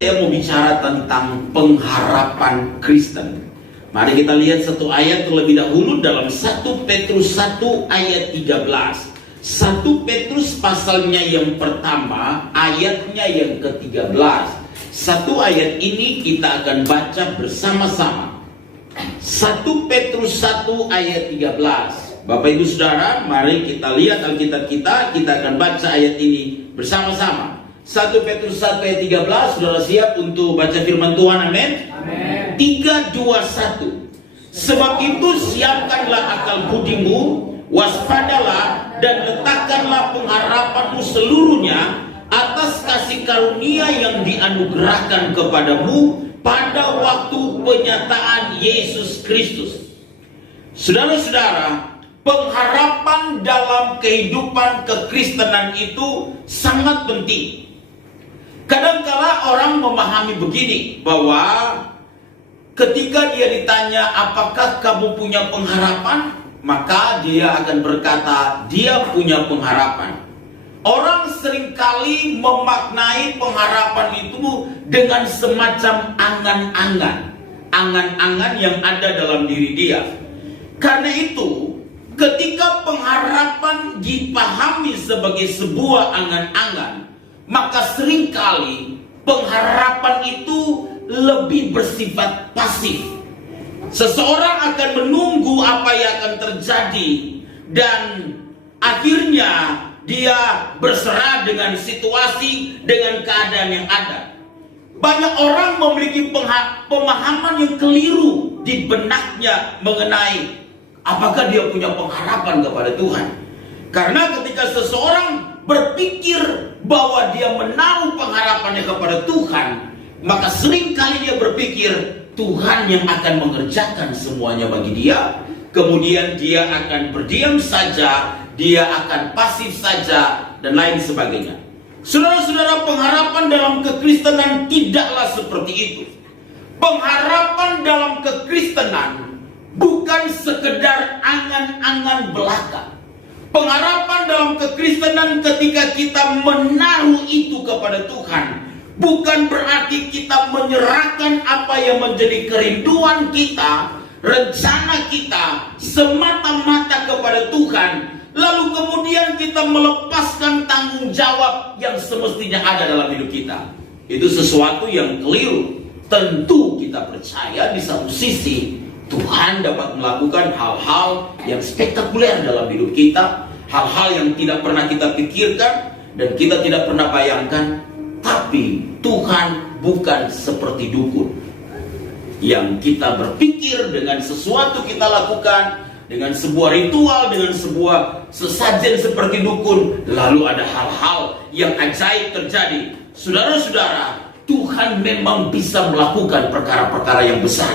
Saya mau bicara tentang pengharapan Kristen. Mari kita lihat satu ayat terlebih dahulu dalam 1 Petrus 1 ayat 13. 1 Petrus pasalnya yang pertama, ayatnya yang ke-13. Satu ayat ini kita akan baca bersama-sama. 1 Petrus 1 ayat 13. Bapak Ibu Saudara, mari kita lihat Alkitab kita akan baca ayat ini bersama-sama. 1 Petrus 1 ayat 13, saudara siap untuk baca firman Tuhan, amin? Amin. 3, 2, 1. Sebab itu siapkanlah akal budimu, waspadalah dan letakkanlah pengharapanmu seluruhnya atas kasih karunia yang dianugerahkan kepadamu pada waktu penyataan Yesus Kristus. Saudara-saudara, pengharapan dalam kehidupan kekristenan itu sangat penting. Kadangkala orang memahami begini, bahwa ketika dia ditanya apakah kamu punya pengharapan, maka dia akan berkata dia punya pengharapan. Orang seringkali memaknai pengharapan itu dengan semacam angan-angan, angan-angan yang ada dalam diri dia. Karena itu, ketika pengharapan dipahami sebagai sebuah angan-angan, maka seringkali pengharapan itu lebih bersifat pasif. Seseorang akan menunggu apa yang akan terjadi, dan akhirnya dia berserah dengan situasi, dengan keadaan yang ada. Banyak orang memiliki pemahaman yang keliru di benaknya mengenai apakah dia punya pengharapan kepada Tuhan. Karena ketika seseorang berpikir bahwa dia menaruh pengharapannya kepada Tuhan, maka seringkali dia berpikir Tuhan yang akan mengerjakan semuanya bagi dia. Kemudian dia akan berdiam saja, dia akan pasif saja, dan lain sebagainya. Saudara-saudara, pengharapan dalam kekristenan tidaklah seperti itu. Pengharapan dalam kekristenan bukan sekedar angan-angan belaka. Pengharapan dalam kekristenan ketika kita menaruh itu kepada Tuhan, bukan berarti kita menyerahkan apa yang menjadi kerinduan kita, rencana kita semata-mata kepada Tuhan, lalu kemudian kita melepaskan tanggung jawab yang semestinya ada dalam hidup kita. Itu sesuatu yang keliru. Tentu kita percaya di satu sisi Tuhan dapat melakukan hal-hal yang spektakuler dalam hidup kita, hal-hal yang tidak pernah kita pikirkan dan kita tidak pernah bayangkan. Tapi Tuhan bukan seperti dukun yang kita berpikir dengan sesuatu kita lakukan, dengan sebuah ritual, dengan sebuah sesajen seperti dukun, lalu ada hal-hal yang ajaib terjadi. Saudara-saudara, Tuhan memang bisa melakukan perkara-perkara yang besar.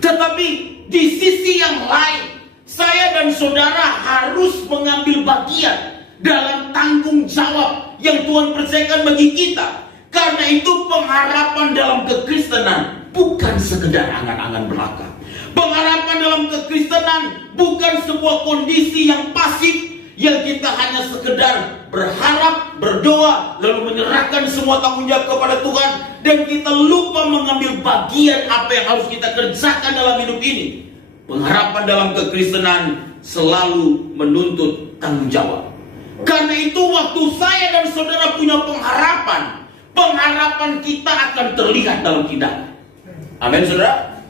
Tetapi di sisi yang lain, saya dan saudara harus mengambil bagian dalam tanggung jawab yang Tuhan percayakan bagi kita. Karena itu pengharapan dalam kekristenan bukan sekedar angan-angan belaka. Pengharapan dalam kekristenan bukan sebuah kondisi yang pasif, yang kita hanya sekedar berharap, berdoa, lalu menyerahkan semua tanggung jawab kepada Tuhan, dan kita lupa mengambil bagian apa yang harus kita kerjakan dalam hidup ini. Pengharapan dalam kekristenan selalu menuntut tanggung jawab. Karena itu waktu saya dan saudara punya pengharapan, pengharapan kita akan terlihat dalam tindakan. Amin, saudara.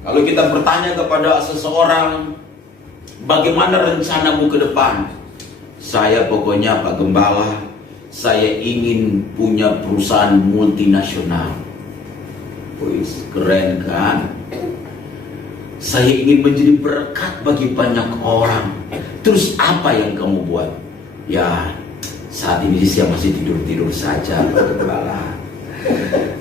Kalau kita bertanya kepada seseorang, bagaimana rencanamu ke depan? Saya pokoknya Pak Gembala, saya ingin punya perusahaan multinasional. Wih, keren kan? Saya ingin menjadi berkat bagi banyak orang. Terus apa yang kamu buat? Ya, saat ini saya masih tidur-tidur saja, Pak Gembala.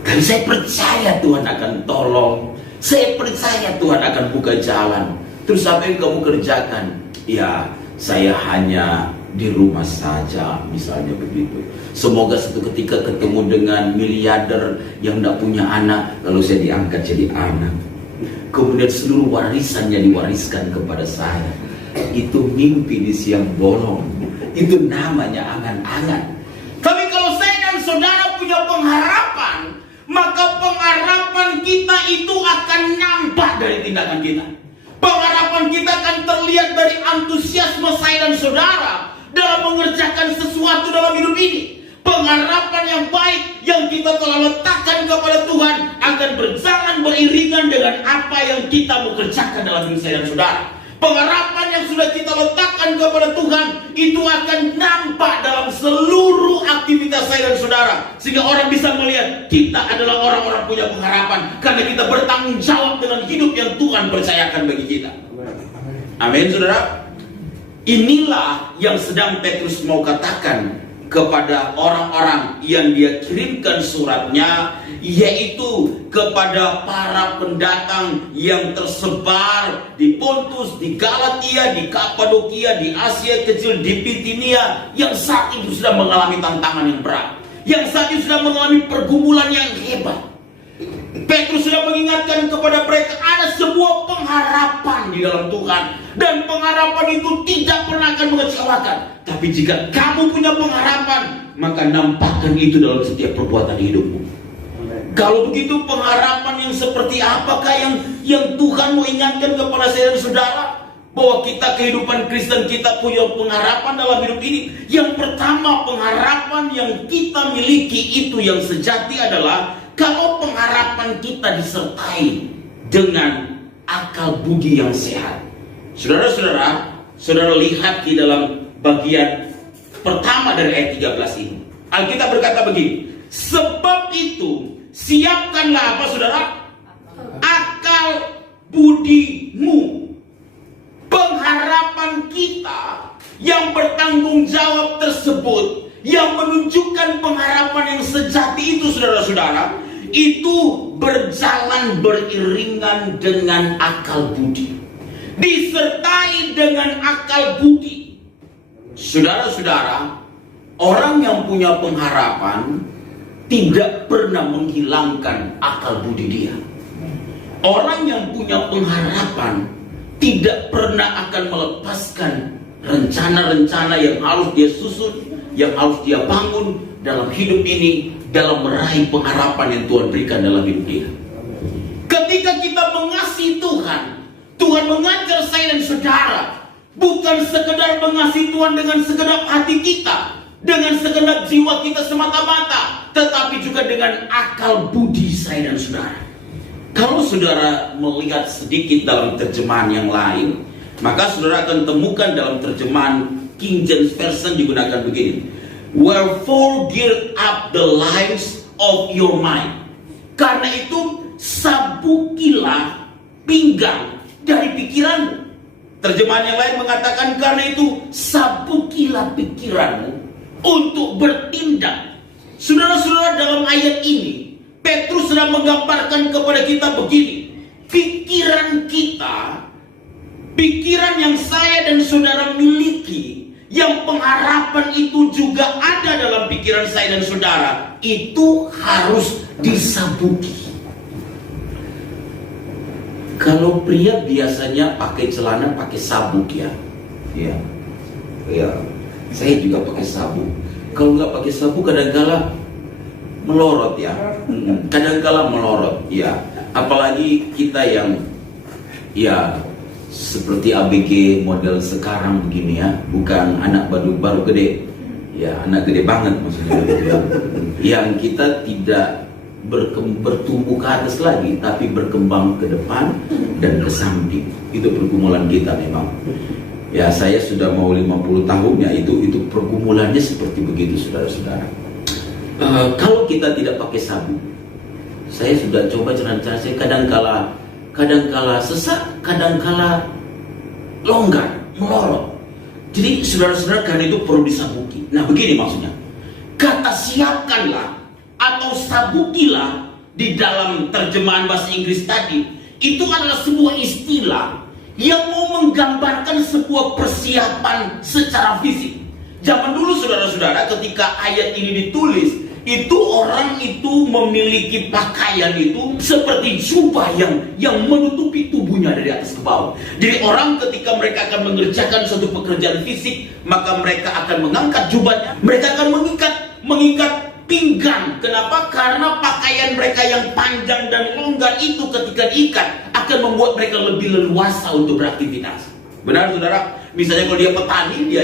Tapi saya percaya Tuhan akan tolong. Saya percaya Tuhan akan buka jalan. Terus apa yang kamu kerjakan? Ya, saya hanya di rumah saja, misalnya begitu. Semoga suatu ketika ketemu dengan miliarder yang tidak punya anak, lalu saya diangkat jadi anak. Kemudian seluruh warisannya diwariskan kepada saya. Itu mimpi di siang bolong. Itu namanya angan-angan. Tapi kalau saya dan saudara punya pengharapan, maka dari tindakan kita. Pengharapan kita akan terlihat dari antusiasme saya dan saudara dalam mengerjakan sesuatu dalam hidup ini. Pengharapan yang baik yang kita telah letakkan kepada Tuhan akan berjalan beriringan dengan apa yang kita mau kerjakan dalam hidup saya dan saudara. Pengharapan yang sudah kita letakkan kepada Tuhan itu akan nampak dalam seluruh aktivitas saya dan saudara, sehingga orang bisa melihat kita adalah orang-orang punya pengharapan karena kita bertanggung jawab dengan hidup yang Tuhan percayakan bagi kita. Amin, saudara. Inilah yang sedang Petrus mau katakan kepada orang-orang yang dia kirimkan suratnya, yaitu kepada para pendatang yang tersebar di Pontus, di Galatia, di Kapadokia, di Asia Kecil, di Bitinia, yang saat itu sudah mengalami tantangan yang berat, yang saat itu sudah mengalami pergumulan yang hebat. Petrus sudah mengingatkan kepada mereka ada sebuah pengharapan di dalam Tuhan, dan pengharapan itu tidak pernah akan mengecewakan. Tapi jika kamu punya pengharapan, maka nampakkan itu dalam setiap perbuatan hidupmu. Kalau begitu, pengharapan yang seperti apakah yang Tuhan mau ingatkan kepada saya dan saudara? Bahwa kita kehidupan Kristen kita punya pengharapan dalam hidup ini. Yang pertama, pengharapan yang kita miliki itu yang sejati adalah kalau pengharapan kita disertai dengan akal budi yang sehat. Saudara-saudara, saudara lihat di dalam bagian pertama dari ayat 13 ini. Alkitab berkata begini, sebab itu siapkanlah apa, saudara? Akal budimu. Pengharapan kita yang bertanggung jawab tersebut, yang menunjukkan pengharapan yang sejati itu, saudara-saudara, itu berjalan beriringan dengan akal budi, disertai dengan akal budi. Saudara-saudara, orang yang punya pengharapan tidak pernah menghilangkan akal budi dia. Orang yang punya pengharapan tidak pernah akan melepaskan rencana-rencana yang harus dia susun, yang harus dia bangun dalam hidup ini, dalam meraih pengharapan yang Tuhan berikan dalam hidup dia. Ketika kita mengasihi Tuhan, Tuhan mengajar saya dan saudara bukan sekedar mengasihi Tuhan dengan segenap hati kita, dengan segenap jiwa kita semata-mata, tetapi juga dengan akal budi saya dan saudara. Kalau saudara melihat sedikit dalam terjemahan yang lain, maka saudara akan temukan dalam terjemahan King James Version digunakan begini, wherefore gird up the lives of your mind. Karena itu sabukilah pinggang dari pikiranmu. Terjemahan yang lain mengatakan karena itu sabukilah pikiranmu untuk bertindak. Saudara-saudara, dalam ayat ini Petrus sedang menggambarkan kepada kita begini, pikiran kita, pikiran yang saya dan saudara miliki, yang pengharapan itu juga ada dalam pikiran saya dan saudara, itu harus disabuki. Kalau pria biasanya pakai celana pakai sabuk ya. Saya juga pakai sabuk. Kalau nggak pakai sabuk kadang-kala melorot ya. Kadang-kala melorot ya. Apalagi kita yang ya seperti ABG model sekarang begini ya, bukan anak baru gede ya, anak gede banget maksudnya gitu ya. Yang kita tidak bertumbuh ke atas lagi, tapi berkembang ke depan dan ke samping. Itu pergumulan kita memang ya. Saya sudah mau 50 tahun ya, itu pergumulannya seperti begitu, saudara-saudara. Kalau kita tidak pakai sabuk, saya sudah coba cara-cara saya, kadang-kala sesak, kadang-kala longgar, melorot. Jadi saudara-saudara, karena itu perlu disabuki. Nah begini maksudnya, kata siapkanlah atau sabukilah di dalam terjemahan bahasa Inggris tadi, itu adalah sebuah istilah yang mau menggambarkan sebuah persiapan secara fisik. Zaman dulu saudara-saudara, ketika ayat ini ditulis, itu orang itu memiliki pakaian itu seperti jubah yang menutupi tubuhnya dari atas ke bawah. Jadi orang ketika mereka akan mengerjakan suatu pekerjaan fisik, maka mereka akan mengangkat jubahnya, mereka akan mengikat pinggang. Kenapa? Karena pakaian mereka yang panjang dan longgar itu ketika diikat akan akan membuat mereka lebih leluasa untuk beraktivitas. Benar saudara? Misalnya kalau dia petani, dia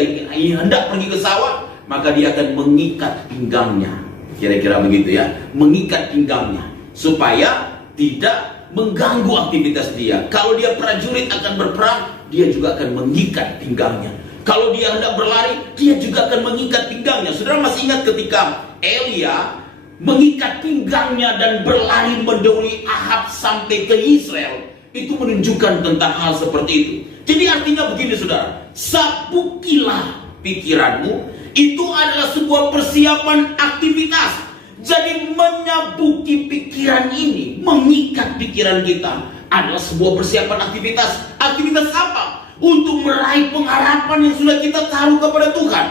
hendak pergi ke sawah, maka dia akan mengikat pinggangnya. Kira-kira begitu ya, mengikat pinggangnya supaya tidak mengganggu aktivitas dia. Kalau dia prajurit akan berperang, dia juga akan mengikat pinggangnya. Kalau dia hendak berlari, dia juga akan mengikat pinggangnya. Saudara masih ingat ketika Elia mengikat pinggangnya dan berlari mendahului Ahab sampai ke Israel? Itu menunjukkan tentang hal seperti itu. Jadi artinya begini saudara, sapukilah pikiranmu, itu adalah sebuah persiapan aktivitas. Jadi menyabuki pikiran ini, mengikat pikiran kita adalah sebuah persiapan aktivitas. Aktivitas apa? Untuk meraih pengharapan yang sudah kita taruh kepada Tuhan.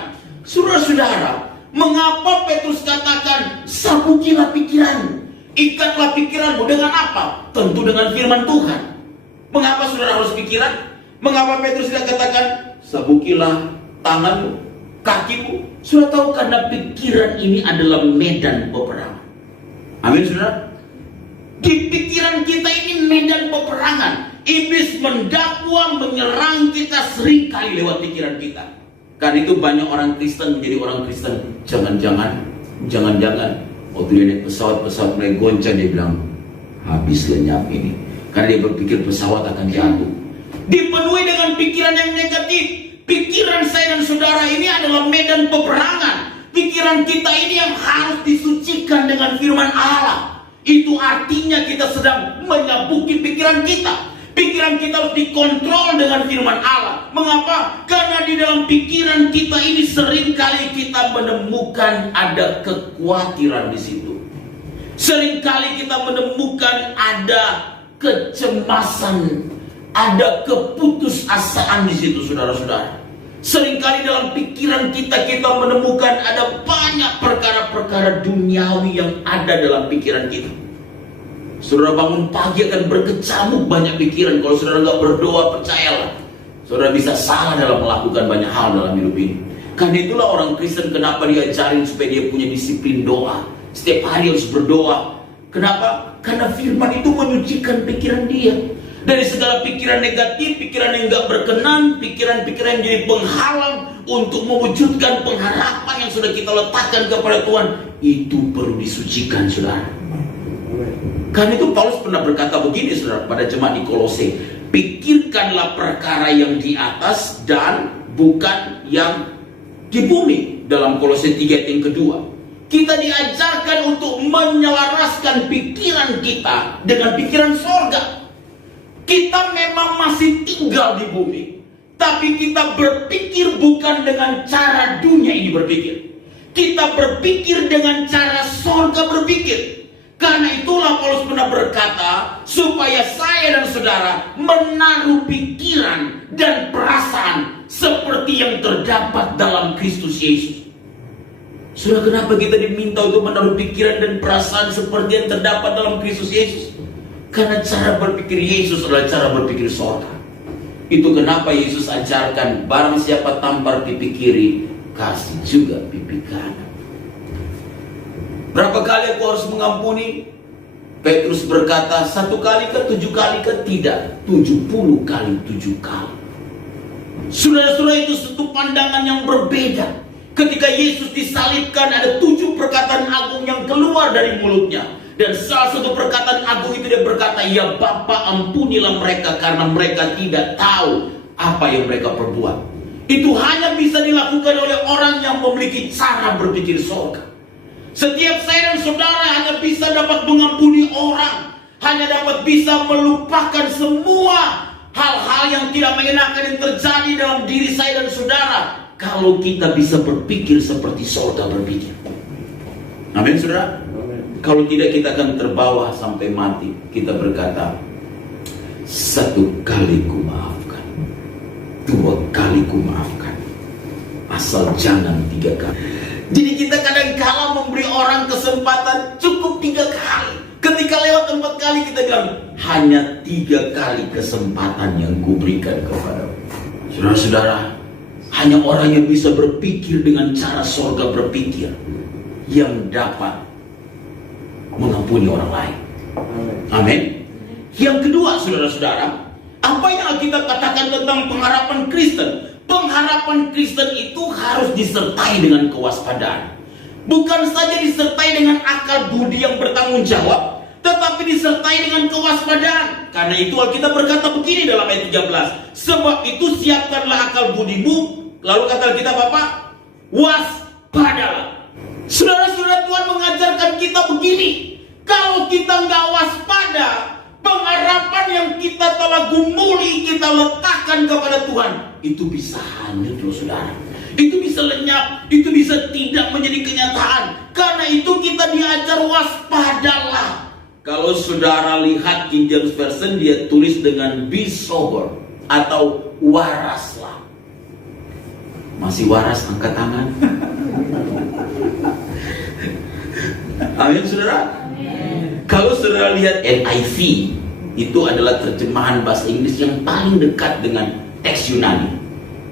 Saudara-saudara, mengapa Petrus katakan sabukilah pikiranmu, ikatlah pikiranmu dengan apa? Tentu dengan firman Tuhan. Mengapa saudara harus pikiran? Mengapa Petrus tidak katakan sabukilah tanganmu, kakimu? Sudah tahu karena pikiran ini adalah medan peperangan. Amin saudara. Di pikiran kita ini medan peperangan. Iblis mendakwa, menyerang kita seringkali lewat pikiran kita. Karena itu banyak orang Kristen menjadi orang Kristen. Jangan-jangan waktu dia naik pesawat mulai goncang, dia bilang habis lenyap ini. Karena dia berpikir pesawat akan jatuh. Dipenuhi dengan pikiran yang negatif. Pikiran saya dan saudara ini adalah medan peperangan. Pikiran kita ini yang harus disucikan dengan firman Allah. Itu artinya kita sedang menyabuki pikiran kita. Pikiran kita harus dikontrol dengan firman Allah. Mengapa? Karena di dalam pikiran kita ini seringkali kita menemukan ada kekhawatiran di situ. Seringkali kita menemukan ada kecemasan, ada keputusasaan di situ, saudara-saudara. Seringkali dalam pikiran kita menemukan ada banyak perkara-perkara duniawi yang ada dalam pikiran kita. Saudara bangun pagi akan berkecamuk banyak pikiran. Kalau saudara nggak berdoa, percayalah, saudara bisa salah dalam melakukan banyak hal dalam hidup ini. Karena itulah orang Kristen kenapa diajarin supaya dia punya disiplin doa. Setiap hari harus berdoa. Kenapa? Karena firman itu menyucikan pikiran dia. Dari segala pikiran negatif, pikiran yang nggak berkenan, pikiran-pikiran yang jadi penghalang untuk mewujudkan pengharapan yang sudah kita letakkan kepada Tuhan. Itu perlu disucikan, saudara. Karena itu Paulus pernah berkata begini, saudara, pada jemaat di Kolose, pikirkanlah perkara yang di atas dan bukan yang di bumi. Dalam Kolose 3 yang kedua, kita diajarkan untuk menyelaraskan pikiran kita dengan pikiran sorga. Kita memang masih tinggal di bumi, tapi kita berpikir bukan dengan cara dunia ini berpikir. Kita berpikir dengan cara sorga berpikir. Karena itulah Paulus pernah berkata, supaya saya dan saudara menaruh pikiran dan perasaan seperti yang terdapat dalam Kristus Yesus. Saudara, kenapa kita diminta untuk menaruh pikiran dan perasaan seperti yang terdapat dalam Kristus Yesus? Karena cara berpikir Yesus adalah cara berpikir sorga. Itu kenapa Yesus ajarkan, barang siapa tampar pipi kiri, kasih juga pipi kanan. Berapa kali aku harus mengampuni? Petrus berkata, 1 kali ke 7 kali ke? Tidak, 70 kali 7 kali. Saudara-saudara, itu satu pandangan yang berbeda. Ketika Yesus disalibkan, ada 7 perkataan agung yang keluar dari mulutnya. Dan salah satu perkataan agung itu dia berkata, ya Bapa, ampunilah mereka karena mereka tidak tahu apa yang mereka perbuat. Itu hanya bisa dilakukan oleh orang yang memiliki cara berpikir sorga. Setiap saya dan saudara hanya bisa dapat mengampuni orang, hanya dapat bisa melupakan semua hal-hal yang tidak mengenakan yang terjadi dalam diri saya dan saudara, kalau kita bisa berpikir seperti sorga berpikir. Amin, saudara? Kalau tidak, kita akan terbawa sampai mati. Kita berkata, 1 kali ku maafkan, 2 kali ku maafkan, asal jangan 3 kali. Jadi kita kadang-kala memberi orang kesempatan cukup 3 kali. Ketika lewat 4 kali kita bilang, hanya 3 kali kesempatan yang kuberikan kepadamu. Saudara-saudara, hanya orang yang bisa berpikir dengan cara sorga berpikir yang dapat mengampuni orang lain. Amin. Yang kedua, saudara-saudara, apa yang Alkitab katakan tentang pengharapan Kristen? Pengharapan Kristen itu harus disertai dengan kewaspadaan. Bukan saja disertai dengan akal budi yang bertanggung jawab, tetapi disertai dengan kewaspadaan. Karena itu Alkitab berkata begini dalam ayat 13. Sebab itu siapkanlah akal budimu. Lalu kata Alkitab apa? Waspadalah. Saudara-saudara, Tuhan mengajarkan kita begini. Kalau kita nggak waspada, pengharapan yang kita telah gumuli, kita letakkan kepada Tuhan, itu bisa hanyut loh saudara. Itu bisa lenyap, itu bisa tidak menjadi kenyataan. Karena itu kita diajar waspadalah. Kalau saudara lihat King James Version, dia tulis dengan be sober atau waraslah. Masih waras, angkat tangan. Amin saudara. Kalau saudara lihat NIV, itu adalah terjemahan bahasa Inggris yang paling dekat dengan teks Yunani.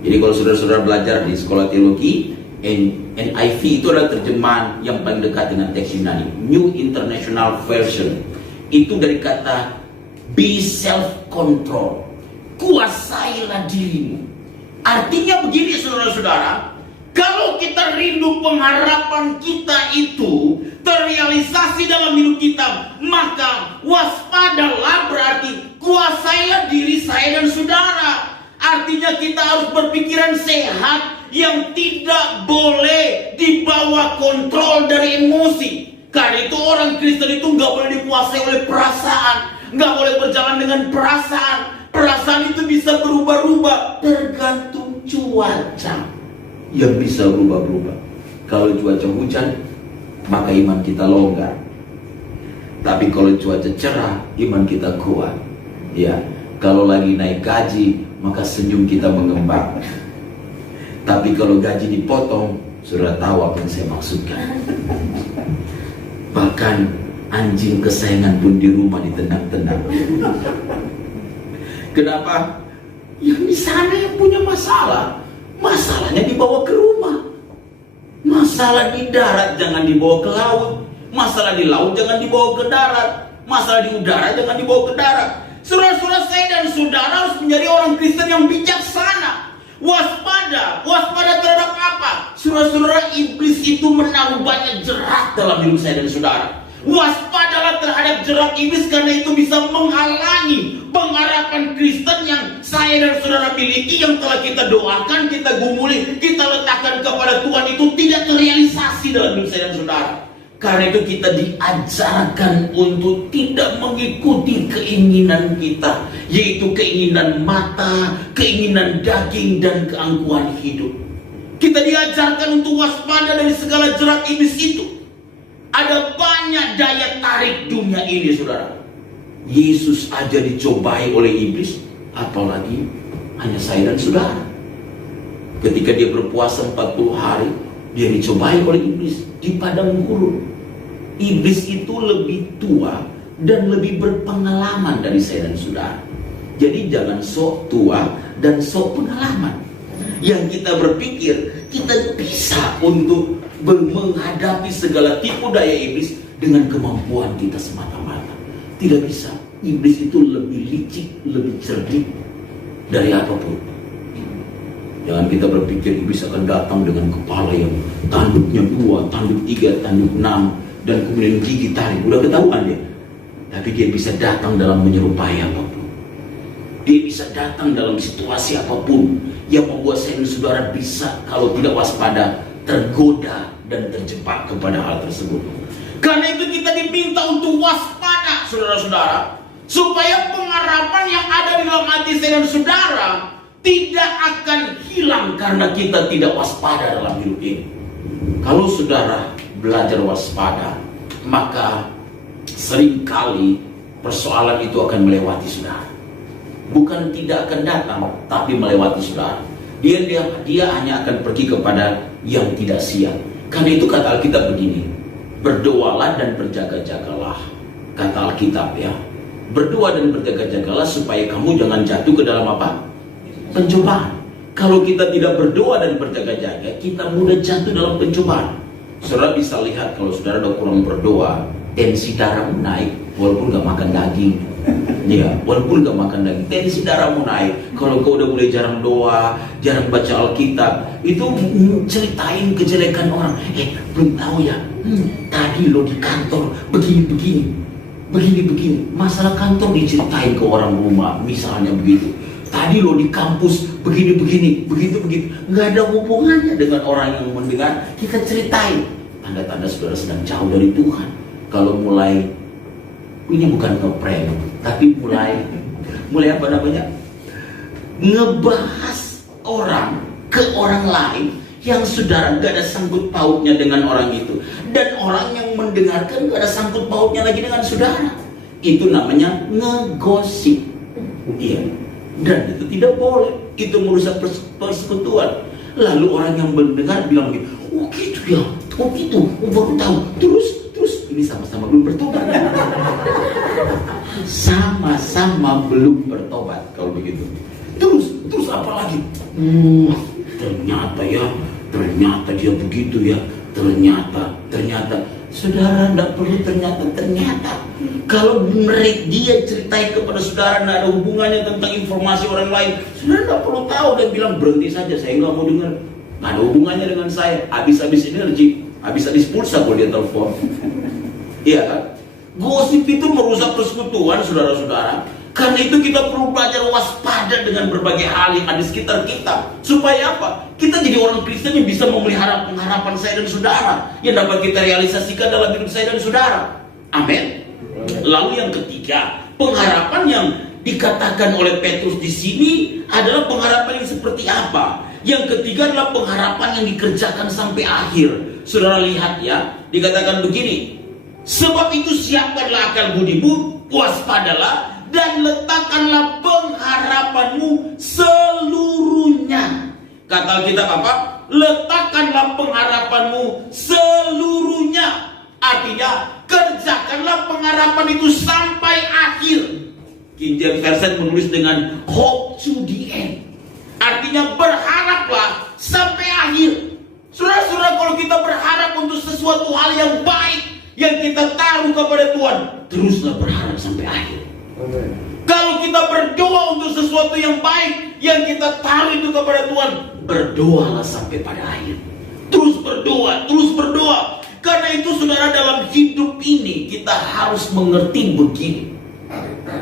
Jadi kalau saudara-saudara belajar di sekolah teologi, NIV itu adalah terjemahan yang paling dekat dengan teks Yunani. New International Version itu dari kata be self-control, kuasailah dirimu. Artinya begini saudara-saudara, kalau kita rindu pengharapan kita itu terrealisasi dalam hidup kita, maka waspadalah berarti kuasailah diri saya dan saudara. Artinya kita harus berpikiran sehat yang tidak boleh dibawa kontrol dari emosi. Karena itu orang Kristen itu nggak boleh dikuasai oleh perasaan, nggak boleh berjalan dengan perasaan. Perasaan itu bisa berubah-ubah tergantung cuaca yang bisa berubah-ubah. Kalau cuaca hujan, maka iman kita longgar. Tapi kalau cuaca cerah, iman kita kuat. Ya, kalau lagi naik gaji, maka senyum kita mengembang. Tapi kalau gaji dipotong, sudah tahu apa yang saya maksudkan. Bahkan anjing kesayangan pun di rumah ditendang-tendang. Kenapa? Yang di sana yang punya masalah, masalahnya dibawa ke rumah. Masalah di darat jangan dibawa ke laut. Masalah di laut jangan dibawa ke darat. Masalah di udara jangan dibawa ke darat. Saudara-saudara, saya dan saudara harus menjadi orang Kristen yang bijaksana. Waspada. Waspada terhadap apa? Saudara-saudara, iblis itu menaruh banyak jerat dalam hidup saya dan saudara. Waspadalah terhadap jerat iblis, karena itu bisa menghalangi pengharapan Kristen yang saya dan saudara miliki, yang telah kita doakan, kita gumuli, kita letakkan kepada Tuhan, itu tidak terrealisasi dalam hidup saya dan saudara. Karena itu kita diajarkan untuk tidak mengikuti keinginan kita, yaitu keinginan mata, keinginan daging, dan keangkuhan hidup. Kita diajarkan untuk waspada dari segala jerat iblis itu. Ada banyak daya tarik dunia ini, saudara. Yesus aja dicobai oleh iblis, apalagi hanya saya dan saudara. Ketika dia berpuasa 40 hari, dia dicobai oleh iblis di padang gurun. Iblis itu lebih tua dan lebih berpengalaman dari saya dan saudara. Jadi jangan sok tua dan sok pengalaman. Yang kita berpikir kita bisa untuk menghadapi segala tipu daya iblis dengan kemampuan kita semata-mata. Tidak bisa. Iblis itu lebih licik, lebih cerdik dari apapun. Jangan kita berpikir iblis akan datang dengan kepala yang tanduknya 2, tanduk 3, tanduk 6, dan kemudian gigi tarik. Udah ketahuan dia. Tapi dia bisa datang dalam menyerupai apapun. Dia bisa datang dalam situasi apapun yang membuat saya dan saudara bisa, kalau tidak waspada, tergoda dan terjebak kepada hal tersebut. Karena itu kita diminta untuk waspada, saudara-saudara, supaya pengharapan yang ada di dalam hati saya dan saudara tidak akan hilang karena kita tidak waspada dalam hidup ini. Kalau saudara belajar waspada, maka seringkali persoalan itu akan melewati saudara. Bukan tidak akan datang, tapi melewati saudara. Dia hanya akan pergi kepada yang tidak siap. Karena itu kata Alkitab begini, berdoalah dan berjaga-jagalah. Kata Alkitab ya, berdoa dan berjaga-jagalah supaya kamu jangan jatuh ke dalam apa? Pencobaan. Kalau kita tidak berdoa dan berjaga-jaga, kita mudah jatuh dalam pencobaan. Saudara bisa lihat kalau saudara udah kurang berdoa, tensi darahmu naik walaupun gak makan daging. Ya, walaupun gak makan daging, tensi darahmu naik. Kalau kau udah mulai jarang doa, jarang baca Alkitab, itu ceritain kejelekan orang. Belum tahu ya, tadi lo di kantor begini. Masalah kantor diceritain ke orang rumah, misalnya begitu. Tadi lo di kampus begini, begitu. Nggak ada hubungannya dengan orang yang mendengar, kita ceritain. Tanda-tanda saudara sedang jauh dari Tuhan. Kalau mulai, ini bukan ngeprank, tapi mulai apa namanya? Ngebahas orang ke orang lain yang saudara gak ada sangkut pautnya dengan orang itu. Dan orang yang mendengarkan gak ada sangkut pautnya lagi dengan saudara. Itu namanya ngegosip. Iya. Dan itu tidak boleh. Itu merusak persekutuan. Lalu orang yang mendengar bilang begitu, oh gitu ya, oh gitu, oh baru tahu. Terus ini sama-sama belum bertobat. Sama-sama belum bertobat kalau begitu. Terus apa lagi? Ternyata dia begitu ya. Ternyata. Saudara tidak perlu ternyata. Kalau dia ceritain kepada saudara tidak ada hubungannya tentang informasi orang lain, saudara tidak perlu tahu dan bilang berhenti saja, saya nggak mau dengar. Nggak ada hubungannya dengan saya. Habis energi, habis pulsa kalau dia telepon. Iya kan? Gosip itu merusak persekutuan, saudara-saudara. Karena itu kita perlu belajar waspada dengan berbagai hal yang ada di sekitar kita. Supaya apa? Kita jadi orang Kristen yang bisa memelihara pengharapan saya dan saudara, yang dapat kita realisasikan dalam hidup saya dan saudara. Amin. Lalu yang ketiga, pengharapan yang dikatakan oleh Petrus di sini adalah pengharapan yang seperti apa? Yang ketiga adalah pengharapan yang dikerjakan sampai akhir. Saudara lihat ya, dikatakan begini. Sebab itu siapkanlah akal budimu, waspadalah, dan letakkanlah pengharapanmu seluruhnya. Kata kita apa? Letakkanlah pengharapanmu seluruhnya. Artinya kerjakanlah pengharapan itu sampai akhir. King James Version menulis dengan hope to the end. Artinya berharaplah sampai akhir. Saudara-saudara, kalau kita berharap untuk sesuatu hal yang baik yang kita taruh kepada Tuhan, teruslah berharap sampai akhir. Kalau kita berdoa untuk sesuatu yang baik yang kita taruh itu kepada Tuhan, berdoalah sampai pada akhir. Terus berdoa. Karena itu saudara, dalam hidup ini kita harus mengerti begini.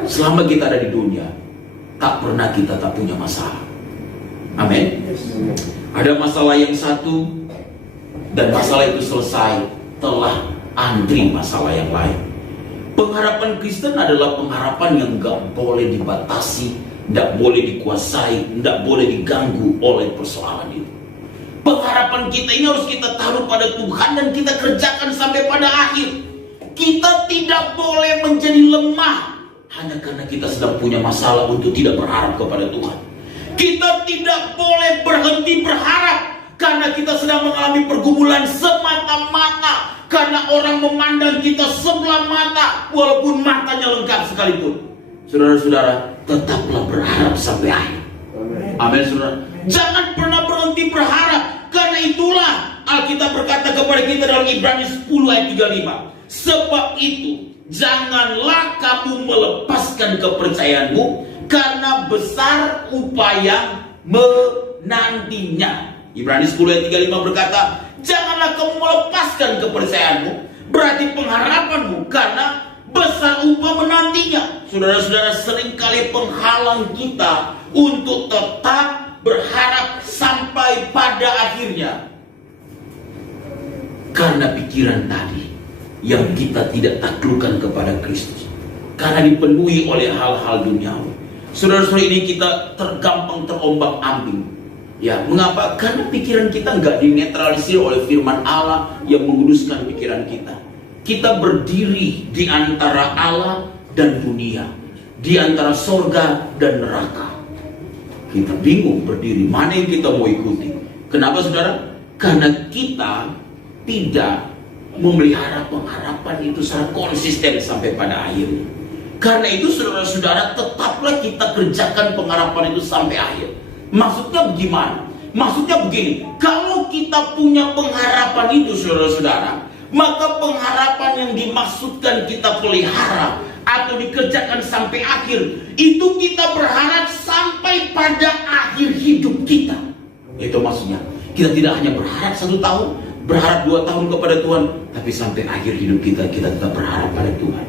Selama kita ada di dunia, tak pernah kita tak punya masalah. Amin. Ada masalah yang satu dan masalah itu selesai, telah antri masalah yang lain. Pengharapan Kristen adalah pengharapan yang gak boleh dibatasi, gak boleh dikuasai, gak boleh diganggu oleh persoalan itu. Pengharapan kita ini harus kita taruh pada Tuhan dan kita kerjakan sampai pada akhir. Kita tidak boleh menjadi lemah hanya karena kita sedang punya masalah untuk tidak berharap kepada Tuhan. Kita tidak boleh berhenti berharap karena kita sedang mengalami pergumulan semata-mata. Karena orang memandang kita sebelah mata, walaupun matanya lengkap sekalipun. Saudara-saudara, tetaplah berharap sampai akhir. Amin, saudara. Jangan pernah berhenti berharap. Karena itulah Alkitab berkata kepada kita dalam Ibrani 10 ayat 35. Sebab itu, janganlah kamu melepaskan kepercayaanmu, karena besar upaya menantinya. Ibrani 10 ayat 35 berkata, janganlah kamu melepaskan kepercayaanmu, berarti pengharapanmu, karena besar upah menantinya. Saudara-saudara, seringkali penghalang kita untuk tetap berharap sampai pada akhirnya karena pikiran tadi yang kita tidak taklukkan kepada Kristus, karena dipenuhi oleh hal-hal duniawi. Saudara-saudara, ini kita tergampang terombang-ambing. Ya, mengapa? Karena pikiran kita nggak dinetralisir oleh firman Allah yang menguduskan pikiran kita. Kita berdiri di antara Allah dan dunia, di antara sorga dan neraka. Kita bingung berdiri, mana yang kita mau ikuti. Kenapa, saudara? Karena kita tidak memelihara pengharapan itu secara konsisten sampai pada akhirnya. Karena itu, saudara-saudara, tetaplah kita kerjakan pengharapan itu sampai akhir. Maksudnya bagaimana? Maksudnya begini, kalau kita punya pengharapan itu, saudara-saudara, Maka pengharapan yang dimaksudkan kita pelihara atau dikerjakan sampai akhir, itu kita berharap sampai pada akhir hidup kita. Itu maksudnya. Kita tidak hanya berharap 1 tahun, berharap 2 tahun kepada Tuhan, tapi sampai akhir hidup kita, kita tetap berharap pada Tuhan.